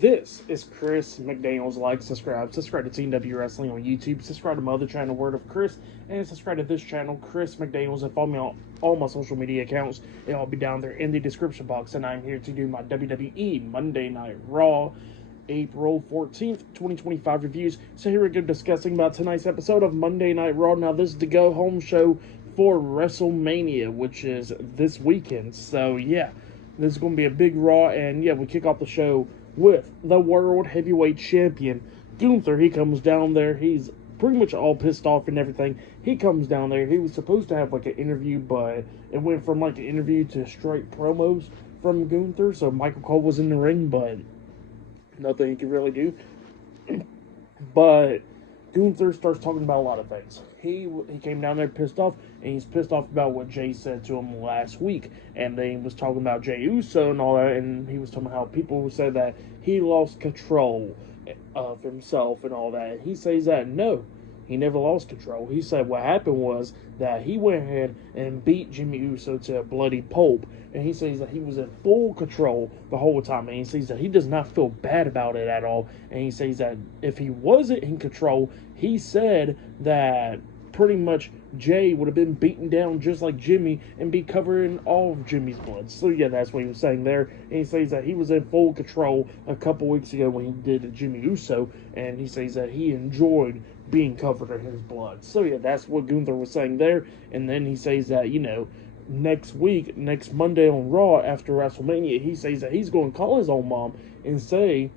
This is Chris McDaniels. Like, subscribe to Team W Wrestling on YouTube, subscribe to my other channel, Word of Chris, and subscribe to this channel, Chris McDaniels, and follow me on all my social media accounts. It'll all be down there in the description box. And I'm here to do my WWE Monday Night Raw, April 14th, 2025 reviews. So here we go discussing about tonight's episode of Monday Night Raw. Now, this is the go-home show for WrestleMania, which is this weekend. So, yeah, this is going to be a big Raw, and yeah, we kick off the show with the World Heavyweight Champion, Gunther. He comes down there. He's pretty much all pissed off and everything. He comes down there. He was supposed to have like an interview, but it went from like an interview to straight promos from Gunther. So Michael Cole was in the ring, but nothing he could really do. But Gunther starts talking about a lot of things. He came down there pissed off, and he's pissed off about what Jay said to him last week. And then he was talking about Jey Uso and all that, and he was talking about how people said that he lost control of himself and all that. He says that no, he never lost control. He said what happened was that he went ahead and beat Jimmy Uso to a bloody pulp. And he says that he was in full control the whole time. And he says that he does not feel bad about it at all. And he says that if he wasn't in control, he said that pretty much Jay would have been beaten down just like Jimmy and be covered in all of Jimmy's blood. So yeah, that's what he was saying there. And he says that he was in full control a couple weeks ago when he did Jimmy Uso, and he says that he enjoyed being covered in his blood. So yeah, that's what Gunther was saying there. And then he says that, you know, next week, next Monday on Raw after WrestleMania, he says that he's going to call his own mom and say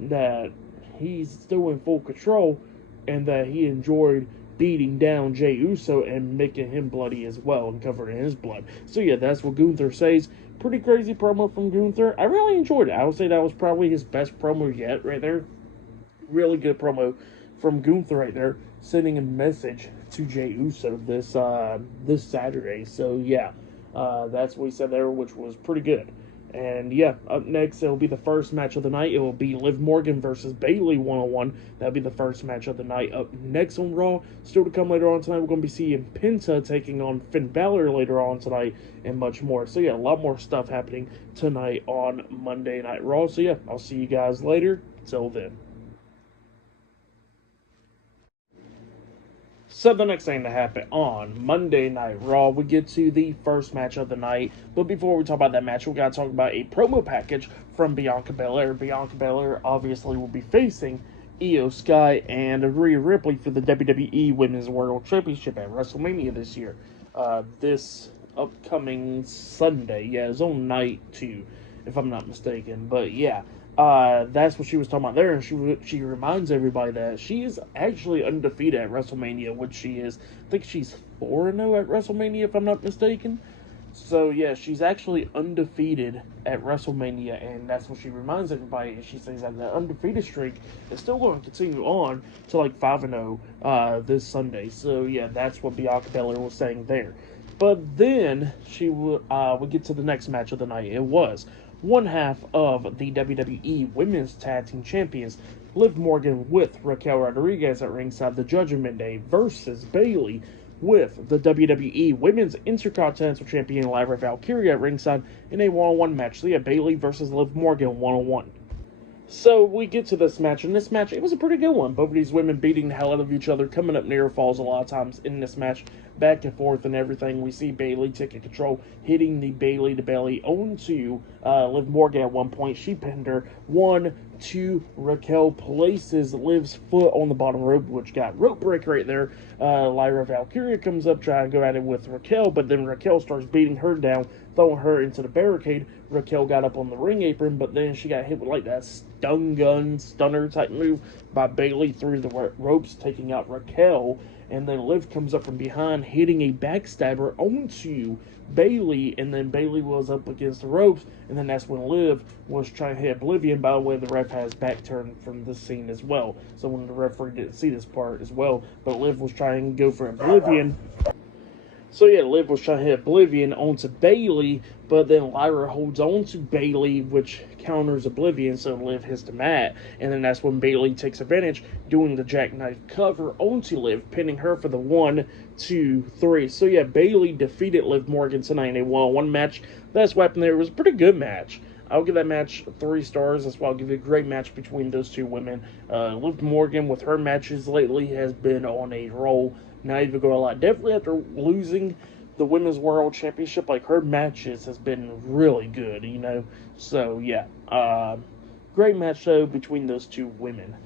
that he's still in full control and that he enjoyed beating down Jey Uso and making him bloody as well and covered in his blood. So yeah, that's what Gunther says. Pretty crazy promo from Gunther. I really enjoyed it. I would say that was probably his best promo yet right there. Really good promo from Gunther right there, sending a message to Jey Uso this Saturday. So yeah, that's what he said there, which was pretty good. And yeah, up next, it'll be the first match of the night. It will be Liv Morgan versus Bayley 1-on-1. That'll be the first match of the night. Up next on Raw, still to come later on tonight, we're going to be seeing Penta taking on Finn Balor later on tonight, and much more. So yeah, a lot more stuff happening tonight on Monday Night Raw. So yeah, I'll see you guys later. Till then. So the next thing to happen on Monday Night Raw, we get to the first match of the night. But before we talk about that match, we got to talk about a promo package from Bianca Belair. Bianca Belair obviously will be facing Io Sky and Rhea Ripley for the WWE Women's World Championship at WrestleMania this year. This upcoming Sunday. Yeah, it's on night 2, if I'm not mistaken. But yeah. That's what she was talking about there, and she reminds everybody that she is actually undefeated at WrestleMania, which she is. I think she's 4-0 at WrestleMania, if I'm not mistaken. So yeah, she's actually undefeated at WrestleMania, and that's what she reminds everybody. And she says that the undefeated streak is still going to continue on to like 5-0 this Sunday. So yeah, that's what Bianca Belair was saying there. But then we get to the next match of the night. It was one half of the WWE Women's Tag Team Champions, Liv Morgan with Raquel Rodriguez at ringside, the Judgment Day versus Bayley with the WWE Women's Intercontinental Champion Lyra Valkyria at ringside in a one-on-one match. So yeah, Bayley versus Liv Morgan one-on-one. So we get to this match, and this match, it was a pretty good one. Both of these women beating the hell out of each other, coming up near falls a lot of times in this match, back and forth and everything. We see Bayley taking control, hitting the Bayley to belly onto Liv Morgan at one point. She pinned her. 1, 2, Raquel places Liv's foot on the bottom rope, which got rope break right there. Lyra Valkyria comes up trying to go at it with Raquel, but then Raquel starts beating her down, throwing her into the barricade. Raquel got up on the ring apron, but then she got hit with like that stunner type move by Bayley through the ropes, taking out Raquel. And then Liv comes up from behind, hitting a backstabber onto Bayley, and then Bayley was up against the ropes, and then that's when Liv was trying to hit Oblivion. By the way, the ref has back turned from this scene as well, so when the referee didn't see this part as well, but Liv was trying to go for Oblivion. So yeah, Liv was trying to hit Oblivion onto Bayley, but then Lyra holds on to Bayley, which counters Oblivion, so Liv hits the mat. And then that's when Bayley takes advantage, doing the jackknife cover onto Liv, pinning her for the 1, 2, 3. So yeah, Bayley defeated Liv Morgan tonight in a one-on-one match. That's what happened there. It was a pretty good match. I'll give that match 3 stars. That's why I'll give it a great match between those two women. Liv Morgan, with her matches lately, has been on a roll. Not even going to lie. Definitely after losing the Women's World Championship, like, her matches has been really good, you know? So, yeah. Great match, though, between those two women.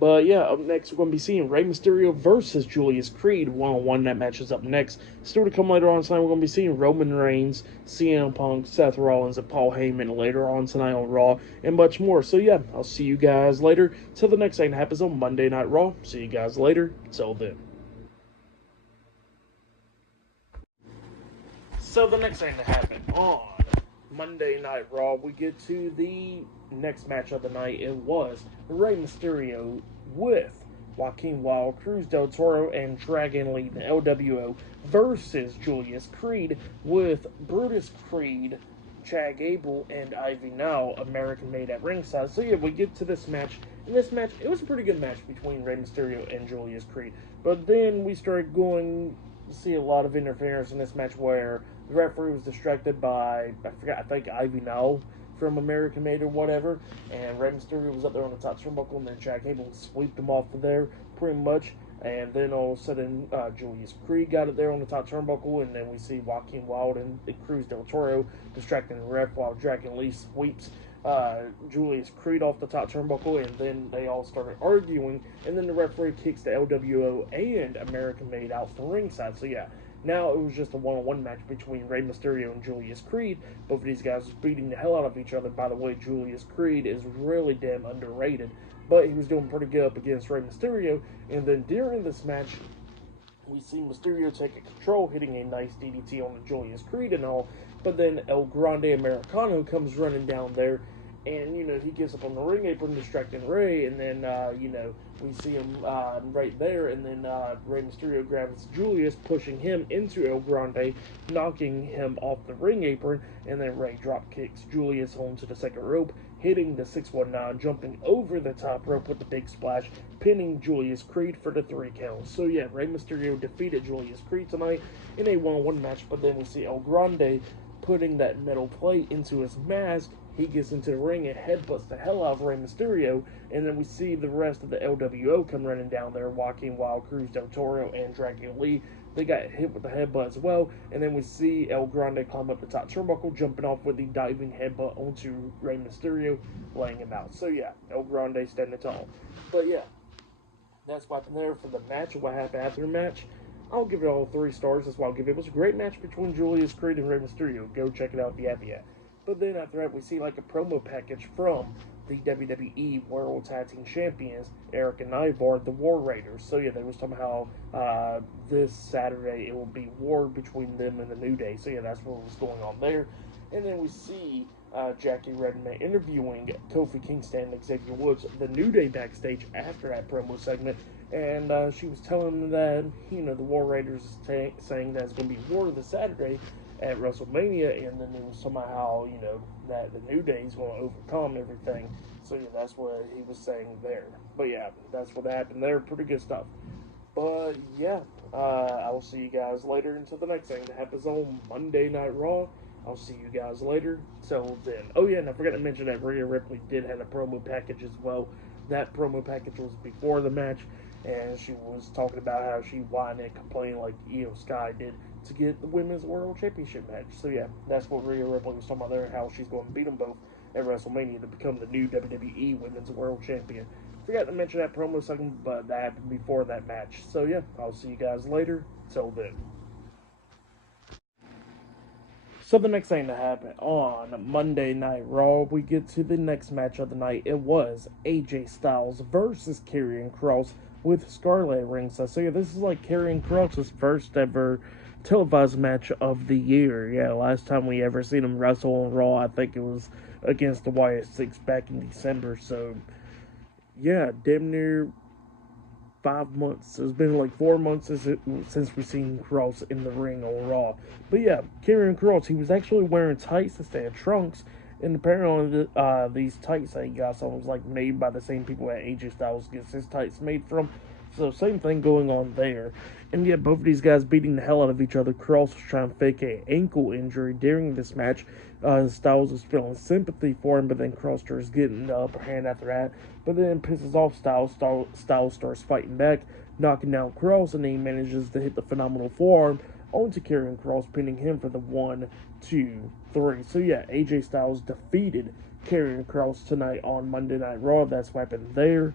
But yeah, up next we're going to be seeing Rey Mysterio versus Julius Creed one-on-one. That match is up next. Still to come later on tonight, we're going to be seeing Roman Reigns, CM Punk, Seth Rollins, and Paul Heyman later on tonight on Raw, and much more. So yeah, I'll see you guys later. Till the next thing happens on Monday Night Raw. See you guys later. Till then. So the next thing to happen on Monday Night Raw, we get to the next match of the night. It was Rey Mysterio with Joaquin Wilde, Cruz del Toro, and Dragon Lee, the LWO, versus Julius Creed with Brutus Creed, Chad Gable, and Ivy Now, American Made at ringside. So yeah, we get to this match. In this match, it was a pretty good match between Rey Mysterio and Julius Creed. But then we started going to see a lot of interference in this match where the referee was distracted by, I think Ivy Now from American Made or whatever, and Rey Mysterio was up there on the top turnbuckle, and then Chad Gable sweeped him off of there pretty much. And then all of a sudden, Julius Creed got it there on the top turnbuckle, and then we see Joaquin Wilde and Cruz del Toro distracting the ref while Dragon Lee sweeps Julius Creed off the top turnbuckle, and then they all started arguing, and then the referee kicks the LWO and American Made out the ringside. So yeah, now it was just a one-on-one match between Rey Mysterio and Julius Creed. Both of these guys was beating the hell out of each other. By the way, Julius Creed is really damn underrated, but he was doing pretty good up against Rey Mysterio. And then during this match, we see Mysterio taking control, hitting a nice DDT on Julius Creed and all. But then El Grande Americano comes running down there, and, you know, he gets up on the ring apron, distracting Rey, and then, you know, we see him right there, and then Rey Mysterio grabs Julius, pushing him into El Grande, knocking him off the ring apron, and then Rey drop kicks Julius onto the second rope, hitting the 619, jumping over the top rope with the big splash, pinning Julius Creed for the 3 count. So yeah, Rey Mysterio defeated Julius Creed tonight in a one-on-one match, but then we see El Grande putting that metal plate into his mask. He gets into the ring and headbutts the hell out of Rey Mysterio, and then we see the rest of the LWO come running down there, Joaquin Wilde, Cruz del Toro, and Dragon Lee. They got hit with the headbutt as well, and then we see El Grande climb up the top turnbuckle, jumping off with the diving headbutt onto Rey Mysterio, laying him out. So yeah, El Grande standing tall. But yeah, that's what happened there for the match. What happened after the match, I'll give it all 3 stars. That's why I'll give it. It was a great match between Julius Creed and Rey Mysterio. Go check it out if you haven't yet. But then after that, we see like a promo package from the WWE World Tag Team Champions, Eric and Ivar, the War Raiders. So yeah, they was talking how this Saturday it will be war between them and the New Day. So yeah, that's what was going on there. And then we see Jackie Redman interviewing Kofi Kingston and Xavier Woods, the New Day, backstage after that promo segment. And she was telling them that, you know, the War Raiders is saying that it's going to be war this Saturday at WrestleMania, and then it was somehow, you know, that the New Day is going to overcome everything. So yeah, that's what he was saying there. But yeah, that's what happened there. Pretty good stuff. But yeah, I will see you guys later until the next thing that happens on Monday Night Raw. I'll see you guys later. Till then. Oh yeah, and I forgot to mention that Rhea Ripley did have a promo package as well. That promo package was before the match, and she was talking about how she whined and complained like Io Sky did to get the Women's World Championship match. So yeah, that's what Rhea Ripley was talking about there, how she's going to beat them both at WrestleMania to become the new WWE Women's World Champion. Forgot to mention that promo segment, but that happened before that match. So yeah, I'll see you guys later. Till then. So the next thing to happen on Monday Night Raw, we get to the next match of the night. It was AJ Styles versus Karrion Kross with Scarlett at ringside. So yeah, this is like Karrion Kross' first ever televised match of the year. Yeah, last time we ever seen him wrestle on Raw, I think it was against the YS6 back in December. So yeah, damn near 5 months. It's been like 4 months since we've seen Kross in the ring on Raw. But yeah, Karrion Kross, he was actually wearing tights instead of trunks. And apparently these tights that he got on was like made by the same people that AJ Styles gets his tights made from. So same thing going on there. And yeah, both of these guys beating the hell out of each other. Cross was trying to fake a ankle injury during this match. Styles was feeling sympathy for him, but then Cross starts getting the upper hand after that. But then pisses off Styles. Styles starts fighting back, knocking down Cross, and then he manages to hit the phenomenal forearm onto Karrion Kross, pinning him for the 1, 2, 3. So yeah, AJ Styles defeated Karrion Kross tonight on Monday Night Raw. That's what happened there.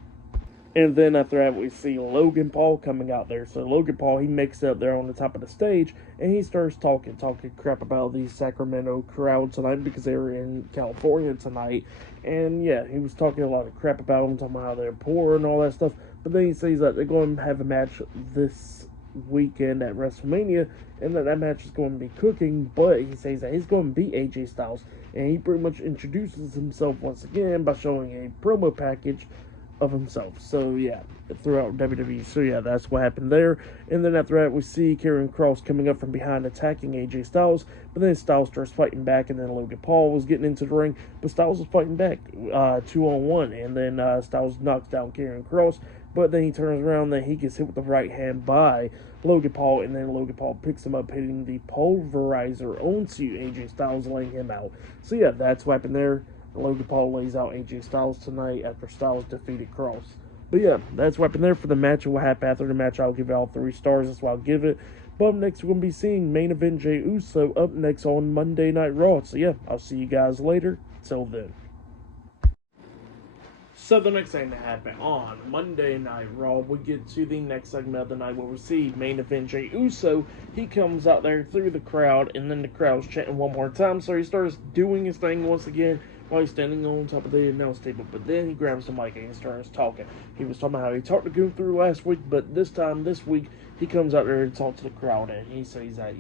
And then after that, we see Logan Paul coming out there. So Logan Paul, he makes it up there on the top of the stage, and he starts talking crap about the Sacramento crowd tonight because they were in California tonight. And yeah, he was talking a lot of crap about them, talking about how they're poor and all that stuff. But then he says that they're going to have a match this weekend at WrestleMania, and that match is going to be cooking. But he says that he's going to beat AJ Styles, and he pretty much introduces himself once again by showing a promo package of himself. So yeah, throughout WWE. So yeah, that's what happened there. And then after that, we see Karrion Kross coming up from behind, attacking AJ Styles. But then Styles starts fighting back, and then Logan Paul was getting into the ring, but Styles was fighting back 2-on-1, and then Styles knocks down Karrion Kross. But then he turns around, then he gets hit with the right hand by Logan Paul, and then Logan Paul picks him up, hitting the pulverizer onto AJ Styles, laying him out. So yeah, that's what happened there. Logan Paul lays out AJ Styles tonight after Styles defeated Kross. But yeah, that's what happened there for the match. And what happened after the match, I'll give it all 3 stars. That's what I'll give it. But up next, we're going to be seeing Main Event Jey Uso up next on Monday Night Raw. So yeah, I'll see you guys later. Till then. So the next thing that happened on Monday Night Raw, we get to the next segment of the night where we see Main Event Jey Uso. He comes out there through the crowd, and then the crowd's chanting one more time. So he starts doing his thing once again while he's standing on top of the announce table. But then he grabs the mic and he starts talking. He was talking about how he talked to Gunther last week, but this week, he comes out there and talks to the crowd, and he says that,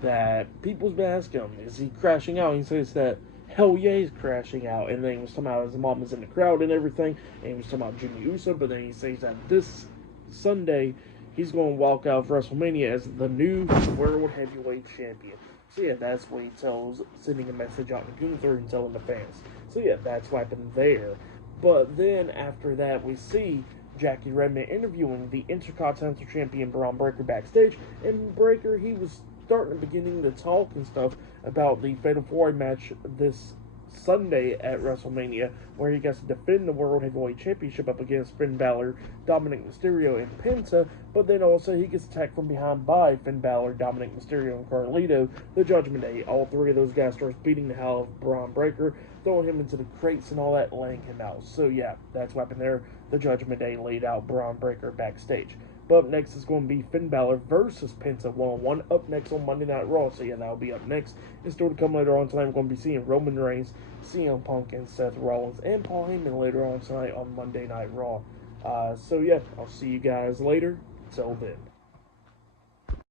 that people's been asking him, is he crashing out? And he says that, hell yeah, he's crashing out. And then he was talking about his mom is in the crowd and everything, and he was talking about Jimmy Uso, but then he says that this Sunday, he's going to walk out of WrestleMania as the new World Heavyweight Champion. So yeah, that's what he tells, sending a message out to Gunther and telling the fans. So yeah, that's what happened there. But then after that, we see Jackie Redmond interviewing the Intercontinental Champion Braun Breaker backstage. And Breaker, he was beginning to talk and stuff about the Fatal 4-Way match this Sunday at WrestleMania, where he gets to defend the World Heavyweight Championship up against Finn Balor, Dominic Mysterio, and Penta. But then also he gets attacked from behind by Finn Balor, Dominic Mysterio, and Carlito, the Judgment Day. All 3 of those guys starts beating the hell out of Braun Breaker, throwing him into the crates and all that, laying him out. So yeah, that's what happened there. The Judgment Day laid out Braun Breaker backstage. But up next is going to be Finn Balor versus Penta 1-on-1 up next on Monday Night Raw. So yeah, that'll be up next. And still to come later on tonight, we're going to be seeing Roman Reigns, CM Punk, and Seth Rollins, and Paul Heyman later on tonight on Monday Night Raw. So yeah, I'll see you guys later. Till then.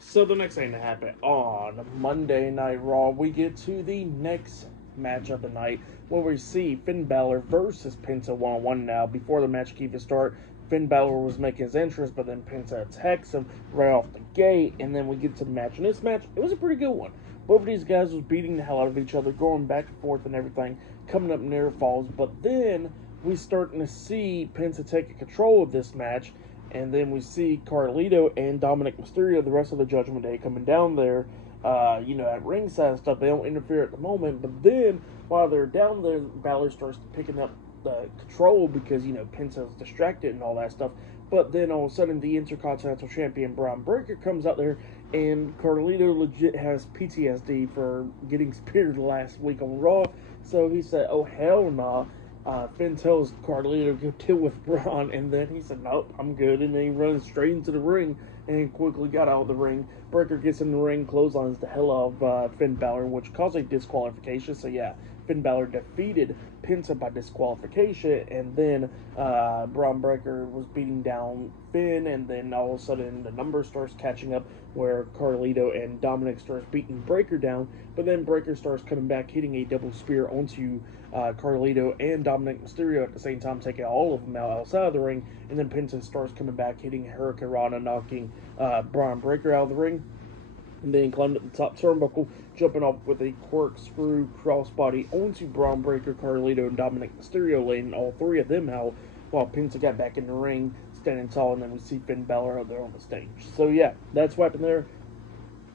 So the next thing to happen on Monday Night Raw, we get to the next match of the night where we see Finn Balor versus Penta 1-on-1 now. Before the match can even start, Finn Balor was making his entrance, but then Penta attacks him right off the gate, and then we get to the match. And this match, it was a pretty good one. Both of these guys was beating the hell out of each other, going back and forth and everything, coming up near falls. But then we starting to see Penta taking control of this match, and then we see Carlito and Dominic Mysterio, the rest of the Judgment Day, coming down there, at ringside and stuff. They don't interfere at the moment, but then while they're down there, Balor starts picking up the control because, Penta's distracted and all that stuff. But then all of a sudden, the Intercontinental Champion Braun Breaker comes out there, and Carlito legit has PTSD for getting speared last week on Raw. So he said, oh, hell nah. Finn tells Carlito to go deal with Braun, and then he said, nope, I'm good. And then he runs straight into the ring and quickly got out of the ring. Breaker gets in the ring, clotheslines the hell out of Finn Balor, which caused a disqualification. So yeah, Finn Balor defeated Penta by disqualification, and then Braun Breaker was beating down Finn, and then all of a sudden the number starts catching up where Carlito and Dominic starts beating Breaker down, but then Breaker starts coming back, hitting a double spear onto Carlito and Dominic Mysterio at the same time, taking all of them out outside of the ring, and then Penta starts coming back, hitting Hurricane Rana, knocking Braun Breaker out of the ring. And then he climbed up the top turnbuckle, jumping off with a corkscrew crossbody onto Braun Breaker, Carlito, and Dominic Mysterio, laying all 3 of them out while Penta got back in the ring, standing tall, and then we see Finn Balor out there on the stage. So yeah, that's what happened there.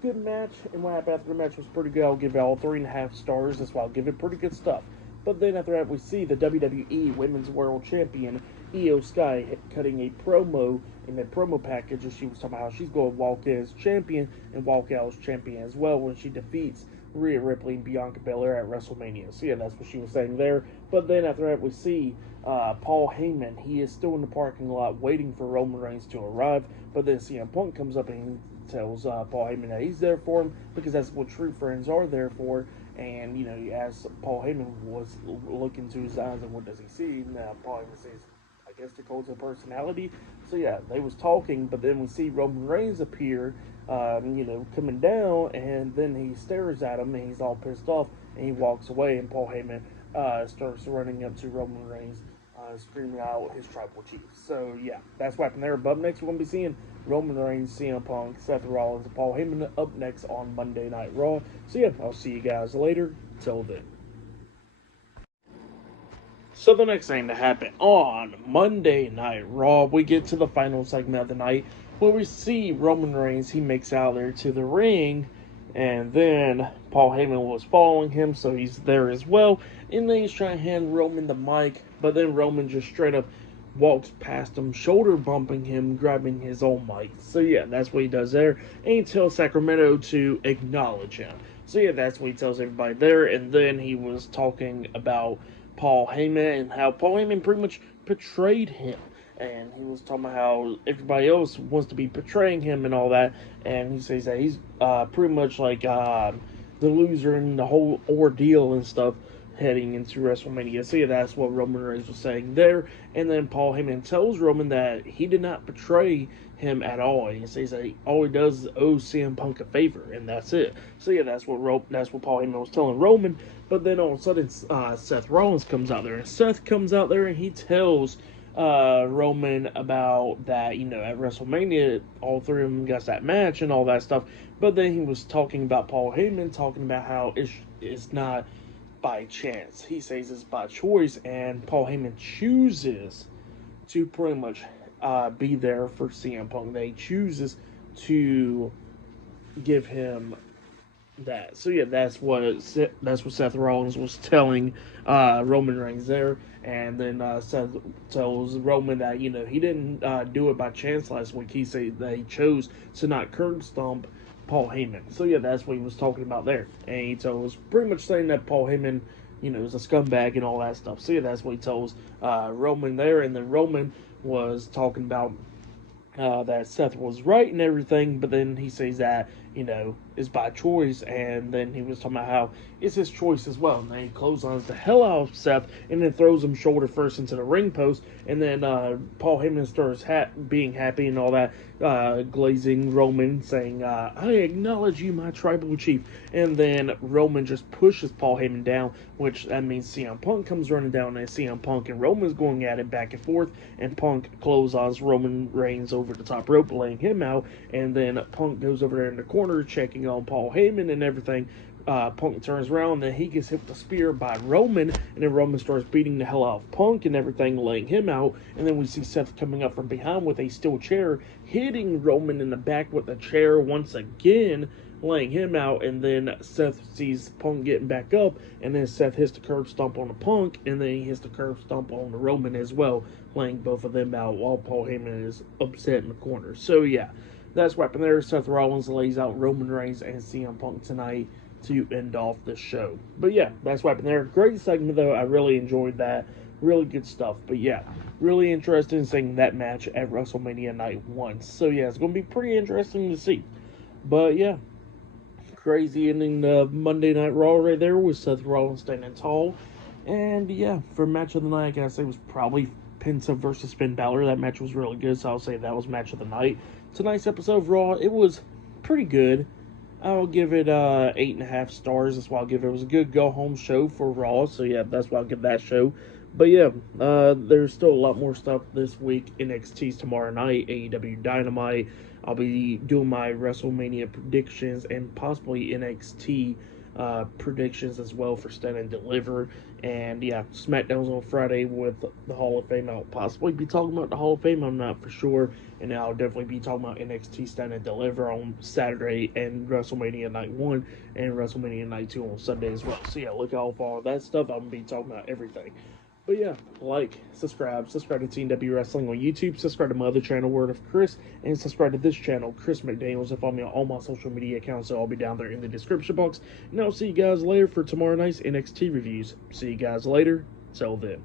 Good match, and what happened after the match was pretty good. I'll give it all 3.5 stars. That's why I'll give it pretty good stuff. But then after that, we see the WWE Women's World Champion Io Sky cutting a promo in a promo package, and she was talking about how she's going to walk in as champion and walk out as champion as well when she defeats Rhea Ripley and Bianca Belair at WrestleMania. So yeah, that's what she was saying there. But then after that, we see Paul Heyman. He is still in the parking lot waiting for Roman Reigns to arrive. But then CM Punk comes up and tells Paul Heyman that he's there for him because that's what true friends are there for. And, you know, as Paul Heyman was looking to his eyes and what does he see, now Paul Heyman says, I guess the code's a personality. So yeah, they was talking, but then we see Roman Reigns appear, coming down, and then he stares at him and he's all pissed off and he walks away, and Paul Heyman starts running up to Roman Reigns, screaming out his tribal chief. So yeah, that's what happened there. But up next, we're going to be seeing Roman Reigns, CM Punk, Seth Rollins, and Paul Heyman up next on Monday Night Raw. So yeah, I'll see you guys later. Till then. So the next thing to happen on Monday Night Raw, we get to the final segment of the night where we see Roman Reigns. He makes out there to the ring, and then Paul Heyman was following him, so he's there as well. And then he's trying to hand Roman the mic, but then Roman just straight up walks past him, shoulder bumping him, grabbing his own mic. So yeah, that's what he does there. And he tells Sacramento to acknowledge him. So yeah, that's what he tells everybody there. And then he was talking about Paul Heyman and how Paul Heyman pretty much betrayed him. And he was talking about how everybody else wants to be betraying him and all that. And he says that he's pretty much like the loser in the whole ordeal and stuff heading into WrestleMania. So yeah, that's what Roman Reigns was saying there. And then Paul Heyman tells Roman that he did not betray him at all. And he says that all he does is owe CM Punk a favor, and that's it. So yeah, that's what Paul Heyman was telling Roman. But then all of a sudden, Seth Rollins comes out there, and Seth comes out there and he tells Roman about that, at WrestleMania, all three of them got that match and all that stuff. But then he was talking about Paul Heyman, talking about how it's not by chance. He says it's by choice, and Paul Heyman chooses to pretty much be there for CM Punk. He chooses to give him that. So yeah, that's what Seth Rollins was telling Roman Reigns there. And then Seth tells Roman that he didn't do it by chance last week. He said that he chose to not curb stomp Paul Heyman. So yeah, that's what he was talking about there. And he was pretty much saying that Paul Heyman, is a scumbag and all that stuff. So yeah, that's what he tells Roman there. And then Roman was talking about that Seth was right and everything, but then he says that, is by choice, and then he was talking about how it's his choice as well. And then he clotheslines the hell out of Seth, and then throws him shoulder first into the ring post, and then Paul Heyman starts being happy and all that, glazing Roman, saying, I acknowledge you, my tribal chief. And then Roman just pushes Paul Heyman down, which that means CM Punk comes running down, and CM Punk and Roman's going at it back and forth, and Punk clotheslines Roman Reigns over the top rope, laying him out, and then Punk goes over there in the corner, checking on Paul Heyman and everything. Punk turns around, and then he gets hit with a spear by Roman, and then Roman starts beating the hell out of Punk and everything, laying him out. And then we see Seth coming up from behind with a steel chair, hitting Roman in the back with a chair once again, laying him out. And then Seth sees Punk getting back up, and then Seth hits the curb stomp on the Punk, and then he hits the curb stomp on the Roman as well, laying both of them out while Paul Heyman is upset in the corner. So yeah, that's what happened there. Seth Rollins lays out Roman Reigns and CM Punk tonight to end off the show. But yeah, that's what happened there. Great segment though. I really enjoyed that. Really good stuff. But yeah, really interested in seeing that match at WrestleMania Night 1. So yeah, it's going to be pretty interesting to see. But yeah, crazy ending of Monday Night Raw right there with Seth Rollins standing tall. And yeah, for match of the night, I gotta say, was probably Penta versus Finn Balor. That match was really good, so I'll say that was match of the night. Tonight's episode of Raw, it was pretty good. I'll give it 8.5 stars. That's why I'll give it. It was a good go-home show for Raw, so yeah, that's why I'll give that show. But yeah, there's still a lot more stuff this week. NXT's tomorrow night, AEW Dynamite. I'll be doing my WrestleMania predictions and possibly NXT predictions as well for Stand and Deliver. And yeah, SmackDown's on Friday with the Hall of Fame. I'll possibly be talking about the Hall of Fame. I'm not for sure. And I'll definitely be talking about NXT Stand and Deliver on Saturday and WrestleMania Night 1 and WrestleMania Night 2 on Sunday as well. So yeah, look out for all that stuff. I'm going to be talking about everything. But yeah, like, subscribe to TNW Wrestling on YouTube, subscribe to my other channel, Word of Chris, and subscribe to this channel, Chris McDaniels, and follow me on all my social media accounts, so I'll be down there in the description box. And I'll see you guys later for tomorrow night's NXT reviews. See you guys later. Till then.